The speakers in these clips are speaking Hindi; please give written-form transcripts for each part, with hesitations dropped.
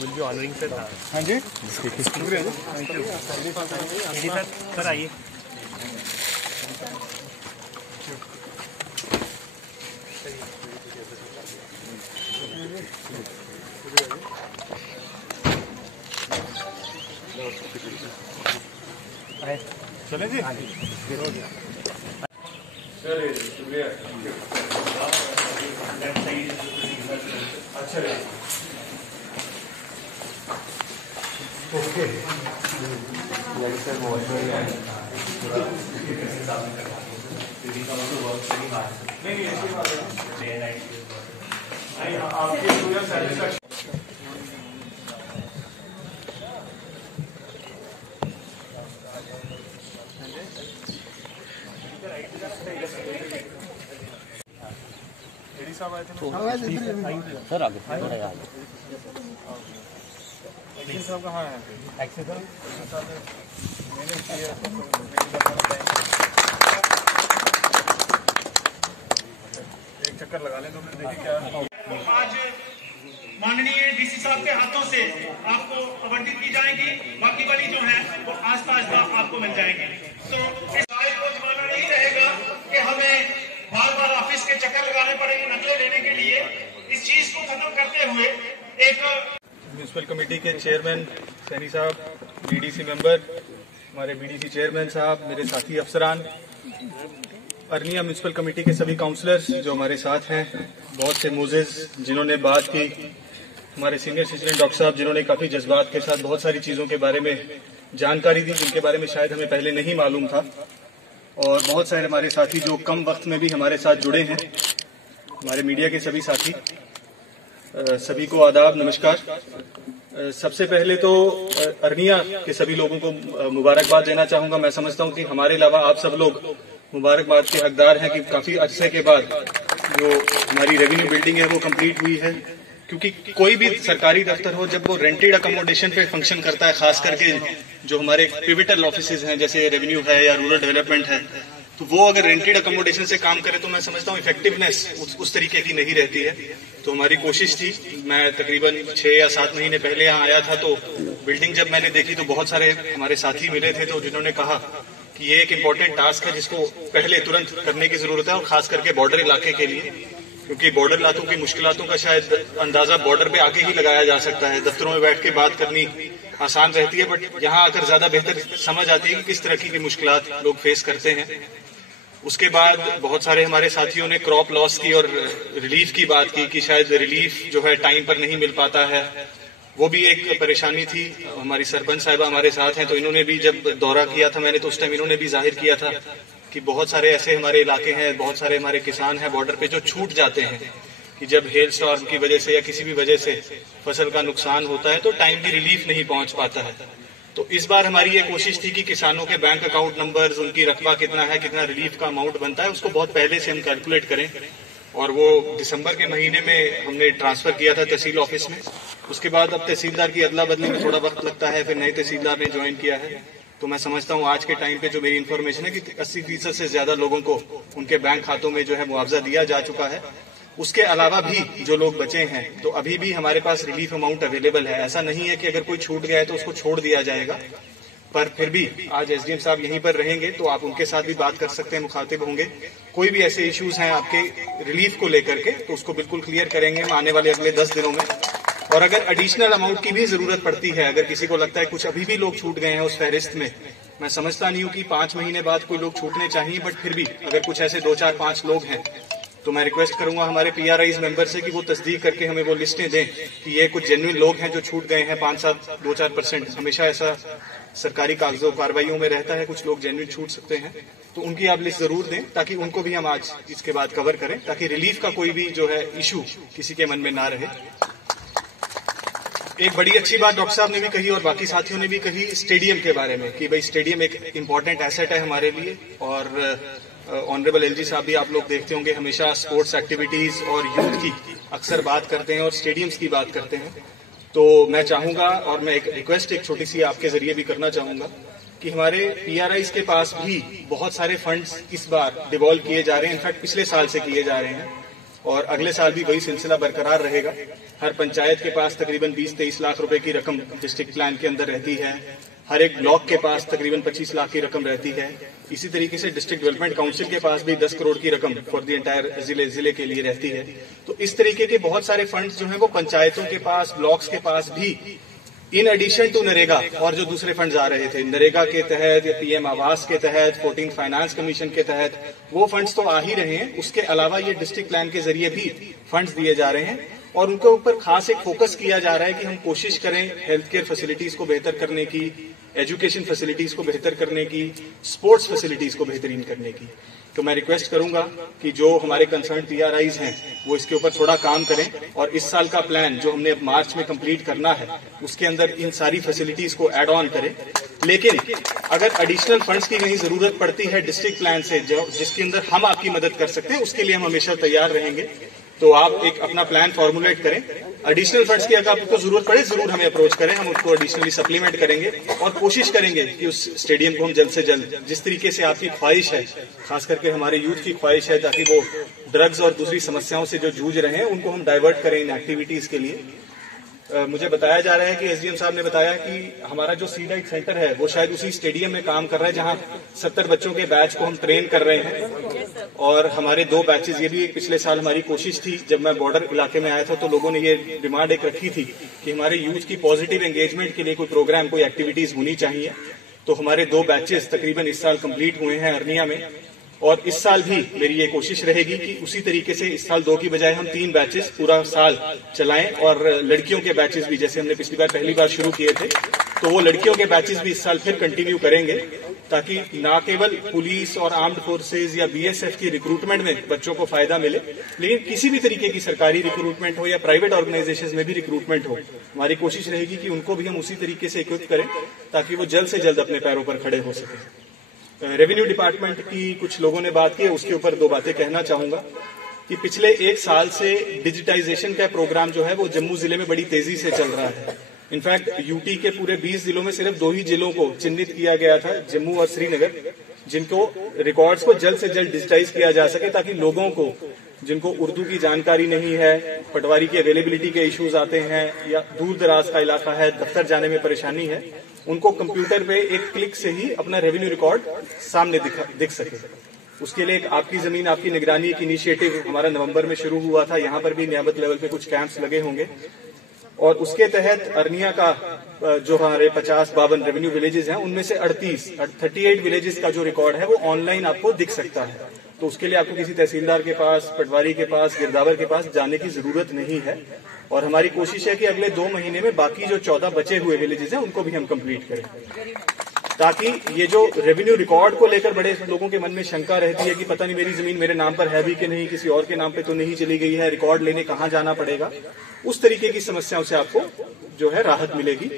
Will be honouring sir. हाँ जी, शुक्रिया जी, थैंक यू सर। आइए चले जी। चलिए शुक्रिया। अच्छा ओके सर आगे थोड़ा आगे। साहब कहाँ है? एक चक्कर लगा लें तो देखिए क्या। आज माननीय डीसी साहब के हाथों से आपको आवंटित की जाएगी, बाकी वाली जो है वो आस्ता आस्ता आपको मिल जाएगी। तो इस आय को जमाना नहीं रहेगा कि हमें बार बार ऑफिस के चक्कर लगाने पड़ेंगे नकलें लेने के लिए। इस चीज को खत्म करते हुए एक म्यूनसिपल कमेटी के चेयरमैन सैनी साहब, बीडीसी मेंबर, हमारे बीडीसी चेयरमैन साहब, मेरे साथी अफसरान, अरनिया म्यूनसिपल कमेटी के सभी काउंसलर्स जो हमारे साथ हैं, बहुत से मोजेज जिन्होंने बात की, हमारे सीनियर सिटीजन डॉक्टर साहब जिन्होंने काफी जज्बात के साथ बहुत सारी चीजों के बारे में जानकारी दी जिनके बारे में शायद हमें पहले नहीं मालूम था, और बहुत सारे हमारे साथी जो कम वक्त में भी हमारे साथ जुड़े हैं, हमारे मीडिया के सभी साथी, सभी को आदाब, नमस्कार। सबसे पहले तो अरनिया के सभी लोगों को मुबारकबाद देना चाहूंगा। मैं समझता हूं कि हमारे अलावा आप सब लोग मुबारकबाद के हकदार हैं कि काफी अरसे के बाद जो हमारी रेवेन्यू बिल्डिंग है वो कंप्लीट हुई है, क्योंकि कोई भी सरकारी दफ्तर हो जब वो रेंटेड अकोमोडेशन पे फंक्शन करता है, खास करके जो हमारे पिविटल ऑफिसेज हैं जैसे रेवेन्यू है या रूरल डेवलपमेंट है, तो वो अगर रेंटेड अकोमोडेशन से काम करे तो मैं समझता हूँ इफेक्टिवनेस उस तरीके की नहीं रहती है। तो हमारी कोशिश थी, मैं तकरीबन 6 या 7 महीने पहले यहाँ आया था तो बिल्डिंग जब मैंने देखी तो बहुत सारे हमारे साथी मिले थे तो जिन्होंने कहा कि ये एक इम्पोर्टेंट टास्क है जिसको पहले तुरंत करने की जरूरत है, और खास करके बॉर्डर इलाके के लिए, क्योंकि बॉर्डर इलाकों की मुश्किलातों का शायद अंदाजा बॉर्डर पे आके ही लगाया जा सकता है। दफ्तरों में बैठ के बात करनी आसान रहती है, बट यहाँ आकर ज्यादा बेहतर समझ आती है कि किस तरह की मुश्किलात लोग फेस करते हैं। उसके बाद बहुत सारे हमारे साथियों ने क्रॉप लॉस की और रिलीफ की बात की कि शायद रिलीफ जो है टाइम पर नहीं मिल पाता है, वो भी एक परेशानी थी। हमारी सरपंच साहिबा हमारे साथ हैं तो इन्होंने भी जब दौरा किया था मैंने तो उस टाइम इन्होंने भी जाहिर किया था कि बहुत सारे ऐसे हमारे इलाके हैं, बहुत सारे हमारे किसान हैं बॉर्डर पे जो छूट जाते हैं कि जब हेल स्टॉर्म की वजह से या किसी भी वजह से फसल का नुकसान होता है तो टाइम की रिलीफ नहीं पहुंच पाता है। तो इस बार हमारी ये कोशिश थी कि किसानों के बैंक अकाउंट नंबर्स, उनकी रकबा कितना है, कितना रिलीफ का अमाउंट बनता है, उसको बहुत पहले से हम कैलकुलेट करें, और वो दिसंबर के महीने में हमने ट्रांसफर किया था तहसील ऑफिस में। उसके बाद अब तहसीलदार की अदला बदली में थोड़ा वक्त लगता है, फिर नए तहसीलदार ने ज्वाइन किया है। तो मैं समझता हूँ आज के टाइम पे जो मेरी इन्फॉर्मेशन है कि 80% से ज्यादा लोगों को उनके बैंक खातों में जो है मुआवजा दिया जा चुका है। उसके अलावा भी जो लोग बचे हैं तो अभी भी हमारे पास रिलीफ अमाउंट अवेलेबल है। ऐसा नहीं है कि अगर कोई छूट गया है तो उसको छोड़ दिया जाएगा, पर फिर भी आज एसडीएम साहब यहीं पर रहेंगे तो आप उनके साथ भी बात कर सकते हैं, मुखातिब होंगे। कोई भी ऐसे इश्यूज हैं आपके रिलीफ को लेकर के तो उसको बिल्कुल क्लियर करेंगे हम आने वाले अगले 10 दिनों में। और अगर एडिशनल अमाउंट की भी जरूरत पड़ती है, अगर किसी को लगता है कुछ अभी भी लोग छूट गए हैं उस फहरिस्त में, मैं समझता नहीं हूँ कि 5 महीने बाद कोई लोग छूटने चाहिए, बट फिर भी अगर कुछ ऐसे 2, 4, 5 लोग हैं तो मैं रिक्वेस्ट करूंगा हमारे पीआरआईज मेंबर से कि वो तस्दीक करके हमें वो लिस्टें दें कि ये कुछ जेन्युइन लोग हैं जो छूट गए हैं 5-7, 2-4%। हमेशा ऐसा सरकारी कागजों कार्रवाइयों में रहता है, कुछ लोग जेन्युइन छूट सकते हैं, तो उनकी आप लिस्ट जरूर दें ताकि उनको भी हम आज इसके बाद कवर करें, ताकि रिलीफ का कोई भी जो है इशू किसी के मन में ना रहे। एक बड़ी अच्छी बात डॉक्टर साहब ने भी कही और बाकी साथियों ने भी कही स्टेडियम के बारे में कि भाई स्टेडियम एक इम्पॉर्टेंट एसेट है हमारे लिए। और ऑनरेबल एलजी साहब भी आप लोग देखते होंगे हमेशा स्पोर्ट्स एक्टिविटीज और यूथ की अक्सर बात करते हैं और स्टेडियम्स की बात करते हैं। तो मैं चाहूंगा और मैं एक रिक्वेस्ट एक छोटी सी आपके जरिए भी करना चाहूंगा कि हमारे पीआरआईज के पास भी बहुत सारे फंड्स इस बार डिवॉल्व किए जा रहे हैं। इनफैक्ट पिछले साल से किए जा रहे हैं और अगले साल भी वही सिलसिला बरकरार रहेगा। हर पंचायत के पास तकरीबन 20-23 लाख रुपए की रकम डिस्ट्रिक्ट प्लान के अंदर रहती है। हर एक ब्लॉक के पास तकरीबन 25 लाख की रकम रहती है। इसी तरीके से डिस्ट्रिक्ट डेवलपमेंट काउंसिल के पास भी 10 करोड़ की रकम फॉर द एंटायर जिले के लिए रहती है। तो इस तरीके के बहुत सारे फंड्स जो हैं वो पंचायतों के पास, ब्लॉक्स के पास भी इन एडिशन टू नरेगा और जो दूसरे फंड्स आ रहे थे नरेगा के तहत या पीएम आवास के तहत, 14 फाइनेंस कमीशन के तहत, वो फंड्स तो आ ही रहे हैं। उसके अलावा ये डिस्ट्रिक्ट प्लान के जरिए भी फंड्स दिए जा रहे हैं और उनके ऊपर खास एक फोकस किया जा रहा है कि हम कोशिश करें हेल्थ केयर फैसिलिटीज को बेहतर करने की, एजुकेशन फैसिलिटीज को बेहतर करने की, स्पोर्ट्स फैसिलिटीज को बेहतरीन करने की। तो मैं रिक्वेस्ट करूंगा कि जो हमारे कंसर्न पीआरआईज हैं वो इसके ऊपर थोड़ा काम करें और इस साल का प्लान जो हमने अब मार्च में कंप्लीट करना है उसके अंदर इन सारी फैसिलिटीज को ऐड ऑन करें। लेकिन अगर एडिशनल फंड्स की कहीं जरूरत पड़ती है डिस्ट्रिक्ट प्लान से जिसके अंदर हम आपकी मदद कर सकते हैं, उसके लिए हम हमेशा तैयार रहेंगे। तो आप एक अपना प्लान फॉर्मुलेट करें। एडिशनल फंड्स की अगर आपको जरूरत पड़े जरूर हमें अप्रोच करें, हम उसको एडिशनली सप्लीमेंट करेंगे और कोशिश करेंगे कि उस स्टेडियम को हम जल्द से जल्द, जिस तरीके से आपकी ख्वाहिश है, खास करके हमारे यूथ की ख्वाहिश है ताकि वो ड्रग्स और दूसरी समस्याओं से जो जूझ रहे हैं उनको हम डाइवर्ट करें इन एक्टिविटीज के लिए। मुझे बताया जा रहा है कि एसडीएम साहब ने बताया कि हमारा जो सीडाइट सेंटर है वो शायद उसी स्टेडियम में काम कर रहा है जहां 70 बच्चों के बैच को हम ट्रेन कर रहे हैं। और हमारे 2 बैचेस, ये भी पिछले साल हमारी कोशिश थी जब मैं बॉर्डर इलाके में आया था तो लोगों ने ये डिमांड एक रखी थी कि हमारे यूथ की पॉजिटिव एंगेजमेंट के लिए कोई प्रोग्राम, कोई एक्टिविटीज होनी चाहिए। तो हमारे 2 बैचेस तकरीबन इस साल कंप्लीट हुए हैं अरनिया में और इस साल भी मेरी ये कोशिश रहेगी कि उसी तरीके से इस साल 2 की बजाय हम 3 बैचेस पूरा साल चलाएं और लड़कियों के बैचेस भी, जैसे हमने पिछली बार पहली बार शुरू किए थे, तो वो लड़कियों के बैचेस भी इस साल फिर कंटिन्यू करेंगे ताकि न केवल पुलिस और आर्म्ड फोर्सेज या बीएसएफ की रिक्रूटमेंट में बच्चों को फायदा मिले, लेकिन किसी भी तरीके की सरकारी रिक्रूटमेंट हो या प्राइवेट ऑर्गेनाइजेशंस में भी रिक्रूटमेंट हो, हमारी कोशिश रहेगी कि उनको भी हम उसी तरीके से इक्विप करें ताकि वो जल्द से जल्द अपने पैरों पर खड़े हो सके। रेवेन्यू डिपार्टमेंट की कुछ लोगों ने बात की है, उसके ऊपर 2 बातें कहना चाहूंगा कि पिछले 1 साल से डिजिटाइजेशन का प्रोग्राम जो है वो जम्मू जिले में बड़ी तेजी से चल रहा है। इनफैक्ट यूटी के पूरे 20 जिलों में सिर्फ 2 ही जिलों को चिन्हित किया गया था, जम्मू और श्रीनगर, जिनको रिकॉर्ड्स को जल्द से जल्द डिजिटाइज किया जा सके ताकि लोगों को जिनको उर्दू की जानकारी नहीं है, पटवारी की अवेलेबिलिटी के इश्यूज आते हैं या दूर दराज का इलाका है, दफ्तर जाने में परेशानी है, उनको कंप्यूटर पे एक क्लिक से ही अपना रेवेन्यू रिकॉर्ड सामने दिख सके। उसके लिए एक आपकी जमीन आपकी निगरानी एक इनिशिएटिव हमारा नवंबर में शुरू हुआ था। यहाँ पर भी नियामत लेवल पे कुछ कैंप्स लगे होंगे और उसके तहत अरनिया का जो हमारे 50-52 रेवेन्यू विलेजेस हैं उनमें से 38 विलेजेस का जो रिकॉर्ड है वो ऑनलाइन आपको दिख सकता है। तो उसके लिए आपको किसी तहसीलदार के पास, पटवारी के पास, गिरदावर के पास जाने की जरूरत नहीं है। और हमारी कोशिश है कि अगले 2 महीने में बाकी जो 14 बचे हुए विलेजेस हैं उनको भी हम कंप्लीट करें ताकि ये जो रेवेन्यू रिकॉर्ड को लेकर बड़े लोगों के मन में शंका रहती है कि पता नहीं मेरी जमीन मेरे नाम पर है भी कि नहीं, किसी और के नाम पे तो नहीं चली गई है, रिकॉर्ड लेने कहाँ जाना पड़ेगा, उस तरीके की समस्याओं से आपको जो है राहत मिलेगी।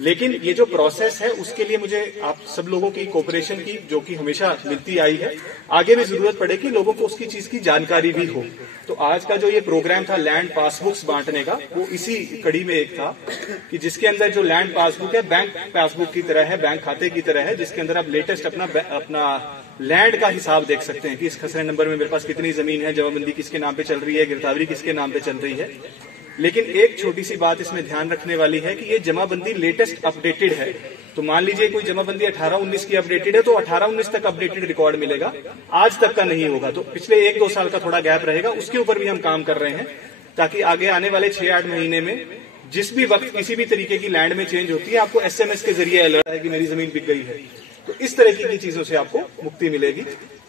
लेकिन ये जो प्रोसेस है उसके लिए मुझे आप सब लोगों की कोऑपरेशन की, जो कि हमेशा मिलती आई है, आगे भी जरूरत पड़े कि लोगों को उसकी चीज की जानकारी भी हो। तो आज का जो ये प्रोग्राम था लैंड पासबुक्स बांटने का, वो इसी कड़ी में एक था कि जिसके अंदर जो लैंड पासबुक है बैंक पासबुक की तरह है, बैंक खाते की तरह है, जिसके अंदर आप लेटेस्ट अपना लैंड का हिसाब देख सकते हैं कि इस खसरे नंबर में मेरे पास कितनी जमीन है, जमाबंदी किसके नाम पे चल रही है, गिरदावरी किसके नाम पे चल रही है। लेकिन एक छोटी सी बात इसमें ध्यान रखने वाली है कि ये जमाबंदी लेटेस्ट अपडेटेड है। तो मान लीजिए कोई जमाबंदी 18-19 की अपडेटेड है तो 18-19 तक अपडेटेड रिकॉर्ड मिलेगा, आज तक का नहीं होगा। तो पिछले 1-2 साल का थोड़ा गैप रहेगा, उसके ऊपर भी हम काम कर रहे हैं ताकि आगे आने वाले 6-8 महीने में जिस भी वक्त किसी भी तरीके की लैंड में चेंज होती है आपको एसएमएस के जरिए अलर्ट है कि मेरी जमीन बिक गई है। तो इस तरह की चीजों से आपको मुक्ति मिलेगी।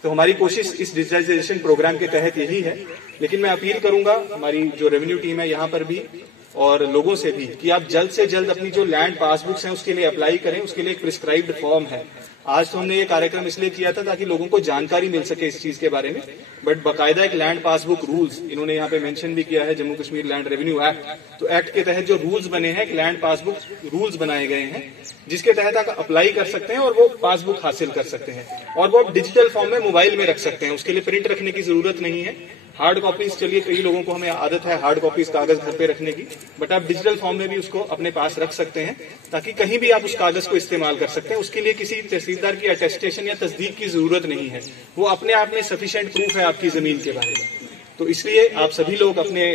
तो हमारी कोशिश इस डिजिटाइजेशन प्रोग्राम के तहत यही है। लेकिन मैं अपील करूंगा हमारी जो रेवेन्यू टीम है यहाँ पर भी और लोगों से भी कि आप जल्द से जल्द अपनी जो लैंड पासबुक्स हैं उसके लिए अप्लाई करें। उसके लिए एक प्रिस्क्राइब्ड फॉर्म है। आज तो हमने ये कार्यक्रम इसलिए किया था ताकि लोगों को जानकारी मिल सके इस चीज के बारे में, बट बाकायदा एक लैंड पासबुक रूल्स इन्होंने यहाँ पे मेंशन भी किया है, Jammu Kashmir land revenue act. तो एक्ट के तहत जो रूल्स बने हैं, लैंड पासबुक रूल्स बनाए गए हैं, जिसके तहत आप अप्लाई कर सकते हैं और वो पासबुक हासिल कर सकते हैं। और वो आप डिजिटल फॉर्म में मोबाइल में रख सकते हैं। उसके लिए प्रिंट रखने की जरूरत नहीं है। हार्ड कॉपीज, चलिए कई लोगों को हमें आदत है हार्ड कॉपीज कागज घर पे रखने की, बट आप डिजिटल फॉर्म में भी उसको अपने पास रख सकते हैं ताकि कहीं भी आप उस कागज को इस्तेमाल कर सकते हैं। उसके लिए किसी तहसीलदार की अटेस्टेशन या तस्दीक की जरूरत नहीं है। वो अपने आप में सफिशिएंट प्रूफ है आपकी जमीन के बारे में। तो इसलिए आप सभी लोग अपने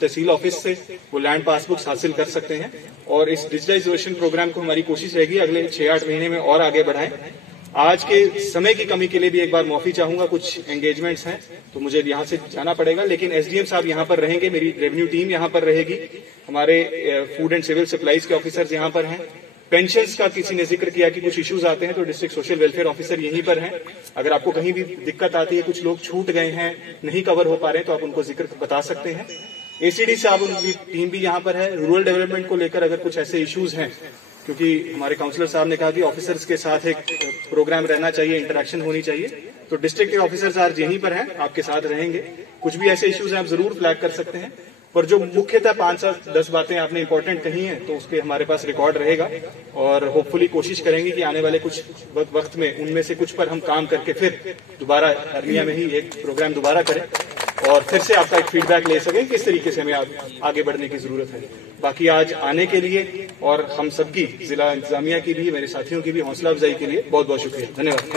तहसील ऑफिस से वो लैंड पासबुक्स हासिल कर सकते हैं। और इस डिजिटाइजेशन प्रोग्राम को हमारी कोशिश रहेगी अगले 6-8 महीने में और आगे बढ़ाएं। आज के समय की कमी के लिए भी एक बार माफी चाहूंगा, कुछ एंगेजमेंट्स हैं तो मुझे यहाँ से जाना पड़ेगा, लेकिन एसडीएम साहब यहाँ पर रहेंगे, मेरी रेवेन्यू टीम यहाँ पर रहेगी, हमारे फूड एंड सिविल सप्लाईज के ऑफिसर्स यहाँ पर हैं। पेंशन्स का किसी ने जिक्र किया कि कुछ इश्यूज आते हैं तो डिस्ट्रिक्ट सोशल वेलफेयर ऑफिसर यहीं पर हैं। अगर आपको कहीं भी दिक्कत आती है, कुछ लोग छूट गए हैं, नहीं कवर हो पा रहे हैं, तो आप उनको जिक्र बता सकते हैं। एसीडी साहब उनकी टीम भी यहाँ पर है। रूरल डेवलपमेंट को लेकर अगर कुछ ऐसे इश्यूज हैं, क्योंकि हमारे काउंसलर साहब ने कहा कि ऑफिसर्स के साथ एक प्रोग्राम रहना चाहिए, इंटरेक्शन होनी चाहिए, तो डिस्ट्रिक्ट के ऑफिसर्स आज यहीं पर हैं, आपके साथ रहेंगे। कुछ भी ऐसे इश्यूज हैं आप जरूर फ्लैग कर सकते हैं। पर जो मुख्यतः 5-10 बातें आपने इंपॉर्टेंट कही हैं तो उसके हमारे पास रिकॉर्ड रहेगा और होपफुली कोशिश करेंगे कि आने वाले कुछ वक्त में उनमें से कुछ पर हम काम करके फिर दोबारा अर्निया में ही एक प्रोग्राम दोबारा करें और फिर से आपका एक फीडबैक ले सकें किस तरीके से हमें आगे बढ़ने की जरूरत है। बाकी आज आने के लिए और हम सबकी जिला इंतजामिया की भी, मेरे साथियों की भी हौसला अफजाई के लिए बहुत बहुत शुक्रिया। धन्यवाद।